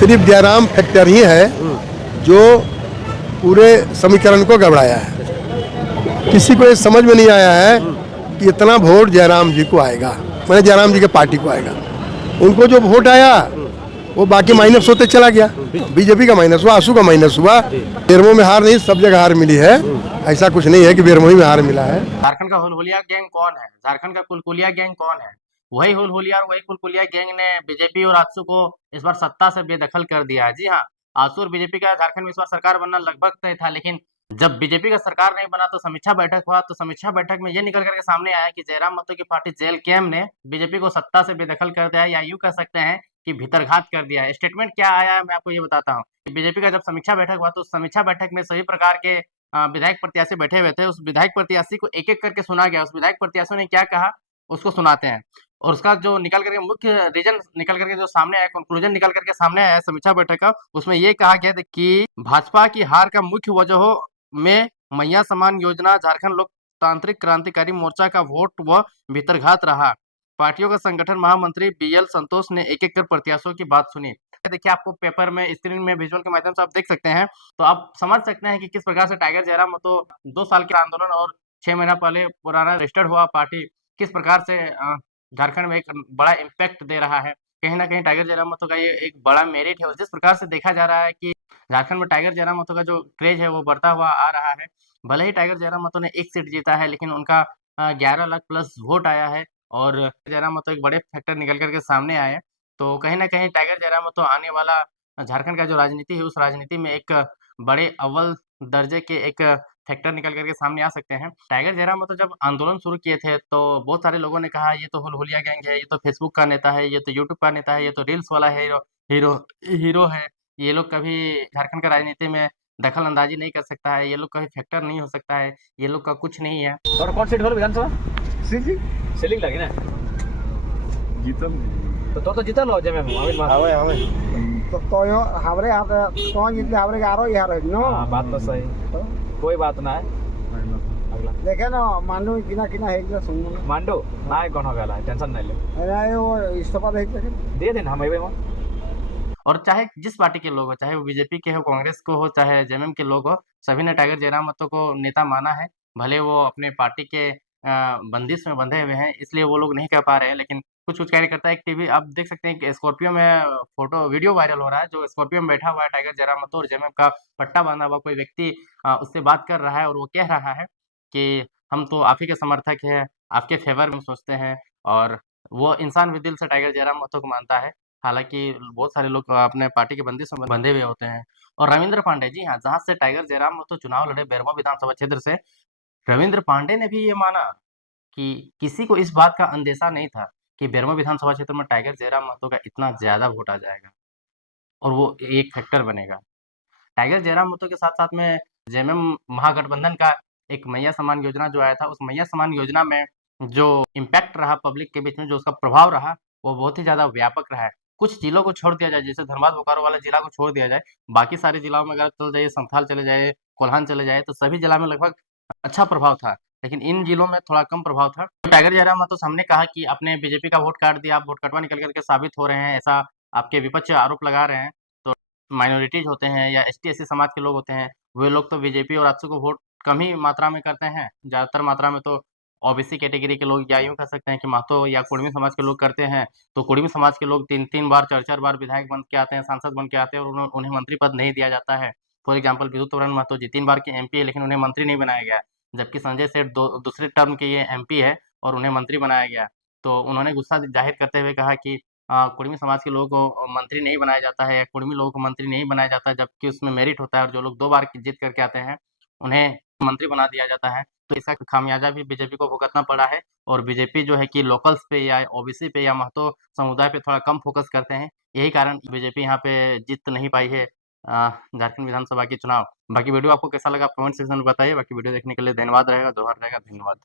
सिर्फ जयराम फैक्टर ही है जो पूरे समीकरण को गड़बड़ाया है। किसी को ये समझ में नहीं आया है कि इतना वोट जयराम जी को आएगा, मैंने जयराम जी के पार्टी को आएगा। उनको जो वोट आया वो बाकी माइनस होते चला गया। बीजेपी का माइनस हुआ, आंसू का माइनस हुआ। बेरमो में हार नहीं, सब जगह हार मिली है। ऐसा कुछ नहीं है कि बेरमो में हार मिला है। झारखंड का हुलहुलिया गैंग कौन है? झारखंड का कुलकुलिया गैंग कौन है? वही हुलहुलिया और वही कुलकुलिया गैंग ने बीजेपी और आजसू को इस बार सत्ता से बेदखल कर दिया है। जी हाँ, आजसू और बीजेपी का झारखंड में इस बार सरकार बनना लगभग तय था, लेकिन जब बीजेपी का सरकार नहीं बना तो समीक्षा बैठक हुआ। तो समीक्षा बैठक में ये निकल करके सामने आया कि जयराम महतो की पार्टी जेल कैम ने बीजेपी को सत्ता से बेदखल कर दिया है, या यूं कह सकते हैं कि भीतरघात कर दिया है। स्टेटमेंट क्या आया है मैं आपको ये बताता हूँ। बीजेपी का जब समीक्षा बैठक हुआ तो समीक्षा बैठक में सभी प्रकार के विधायक प्रत्याशी बैठे हुए थे। उस विधायक प्रत्याशी को एक एक करके सुना गया। उस विधायक प्रत्याशियों ने क्या कहा उसको सुनाते हैं। और उसका जो निकल करके मुख्य रीजन निकल करके जो सामने आया, कंक्लूजन निकल करके सामने आया समीक्षा बैठक का, उसमें ये कहा गया था कि भाजपा की हार का मुख्य वजहों में मैया समान योजना, झारखंड लोकतांत्रिक क्रांतिकारी मोर्चा का वोट व भीतरघात रहा। पार्टियों का संगठन महामंत्री बीएल संतोष ने एक एक कर प्रत्याशियों की बात सुनी। देखिए, आपको पेपर में, स्क्रीन में, विजुअल के माध्यम से आप देख सकते हैं, तो आप समझ सकते हैं कि किस प्रकार से टाइगर जयराम महतो 2 साल के आंदोलन और 6 महीना पहले पुराना रजिस्टर्ड हुआ पार्टी किस प्रकार से झारखंड में एक बड़ा इम्पैक्ट दे रहा है। कहीं न कहीं टाइगर जयराम महतो का ये एक बड़ा मेरिट है, और जिस प्रकार से देखा जा रहा है कि झारखंड में टाइगर जयराम महतो का जो क्रेज़ है वो बढ़ता हुआ आ रहा है। भले ही टाइगर जयराम महतो ने 1 सीट जीता है, लेकिन उनका 11 लाख प्लस वोट आया है, और जयराम महतो एक बड़े फैक्टर निकल कर के सामने आए हैं। तो कहीं न कहीं टाइगर जयराम महतो आने वाला झारखंड का जो राजनीति है, उस राजनीति में एक बड़े अव्वल दर्जे के एक फैक्टर निकल कर के सामने आ सकते हैं। टाइगर जयराम महतो जब आंदोलन शुरू किए थे, तो बहुत सारे लोगों ने कहा ये तो हुलहुलिया गैंग है, ये तो फेसबुक का नेता है, ये तो यूट्यूब का नेता है, ये तो रील्स वाला हीरो हीरो हीरो है। ये लोग कभी झारखंड का राजनीति में दखल अंदाज़ी नहीं कर सकता है, ये लोग कभी फैक्टर नहीं हो सकता है, ये लोग का कुछ नहीं है। और कौन सीट होल विधानसभा सीधी सेलिंग लगी ना जीतल तो जीतल हो जमे हवे हवे तो यो हमरे हाथ कौन जीतले हमरे आरो यार है नो। हाँ, बात तो सही, कोई बात ना है। अगला देखे ना मांडू किना किना है कि सुन मांडू ना कौन हो गया, टेंशन नहीं ले, अरे वो इस्तीफा दे देना हम में। और चाहे जिस पार्टी के लोग हो, चाहे वो बीजेपी के हो, कांग्रेस को हो, चाहे जेएमएम के लोग हो, सभी ने टाइगर जयराम महतो को नेता माना है। भले वो अपने पार्टी के बंदिश में बंधे हुए हैं, इसलिए वो लोग नहीं कह पा रहे हैं, लेकिन कुछ-कुछ कार्यकर्ता एक टीवी आप देख सकते हैं कि स्कॉर्पियो में फ़ोटो वीडियो वायरल हो रहा है, जो स्कॉर्पियो में बैठा हुआ है टाइगर जयराम महतो और जेएमएम का पट्टा बाँधा हुआ कोई व्यक्ति उससे बात कर रहा है, और वो कह रहा है कि हम तो आप ही के समर्थक हैं, आपके फ़ेवर में सोचते हैं, और वो इंसान भी दिल से टाइगर जयराम महतो को मानता है। हालाँकि बहुत सारे लोग अपने पार्टी के बंदिश में बंधे हुए होते हैं। और रविंद्र पांडे, जी हाँ, जहाँ से टाइगर जयराम महतो चुनाव लड़े बेरमो विधानसभा क्षेत्र से, रविंद्र पांडे ने भी ये माना कि किसी को इस बात का अंदेशा नहीं था कि बेरमो विधानसभा क्षेत्र में टाइगर जयराम महतो का इतना ज़्यादा वोट आ जाएगा और वो एक फैक्टर बनेगा। टाइगर जयराम महतो के साथ-साथ में जेएमएम महागठबंधन का एक मैया समान योजना जो आया था, उस मैया समान योजना में जो इम्पैक्ट रहा पब्लिक के बीच में, जो उसका प्रभाव रहा, वो बहुत ही ज़्यादा व्यापक रहा है। कुछ जिलों को छोड़ दिया जाए, जैसे धनबाद बोकारो वाले जिला को छोड़ दिया जाए, बाकी सारे जिलों में अगर चले जाइए, संथाल चले जाइए, कोल्हान चले जाइए, तो सभी जिला में लगभग अच्छा प्रभाव था। लेकिन इन जिलों में थोड़ा कम प्रभाव था। टाइगर जयराम महतो हमने कहा कि आपने बीजेपी का वोट काट दिया, आप वोट कटवा निकल कर के साबित हो रहे हैं, ऐसा आपके विपक्ष आरोप लगा रहे हैं। तो माइनॉरिटीज़ होते हैं या एसटी-एससी समाज के लोग होते हैं, वे लोग तो बीजेपी और आजसू को वोट कम ही मात्रा में करते हैं। ज़्यादातर मात्रा में तो ओबीसी कैटेगरी के लोग, या यूँ कह सकते हैं कि महतो या कुड़मी समाज के लोग करते हैं। तो कुड़मी समाज के लोग 3-3 बार, 4-4 बार विधायक बन के आते हैं, सांसद बन के आते हैं, और उन्हें मंत्री पद नहीं दिया जाता है। फॉर एग्ज़ाम्पल विद्युत महतो जी 3 बार के एमपी है, लेकिन उन्हें मंत्री नहीं बनाया गया। जबकि संजय सेठ दूसरे टर्म के ये एमपी है और उन्हें मंत्री बनाया गया। तो उन्होंने गुस्सा ज़ाहिर करते हुए कहा कि कुड़मी समाज के लोगों को मंत्री नहीं बनाया जाता है, या कुड़मी लोगों को मंत्री नहीं बनाया जाता है, जबकि उसमें मेरिट होता है, और जो लोग 2 बार जीत करके आते हैं, उन्हें मंत्री बना दिया जाता है। तो इसका खामियाजा भी बीजेपी को भुगतना पड़ा है, और बीजेपी जो है कि लोकल्स पे या ओबीसी पे या महतो समुदाय पे थोड़ा कम फ़ोकस करते हैं। यही कारण बीजेपी यहाँ पे जीत नहीं पाई है झारखंड विधानसभा के चुनाव। बाकी वीडियो आपको कैसा लगा आप कमेंट सेक्शन में बताइए। बाकी वीडियो देखने के लिए धन्यवाद रहेगा, जोहार रहेगा, धन्यवाद।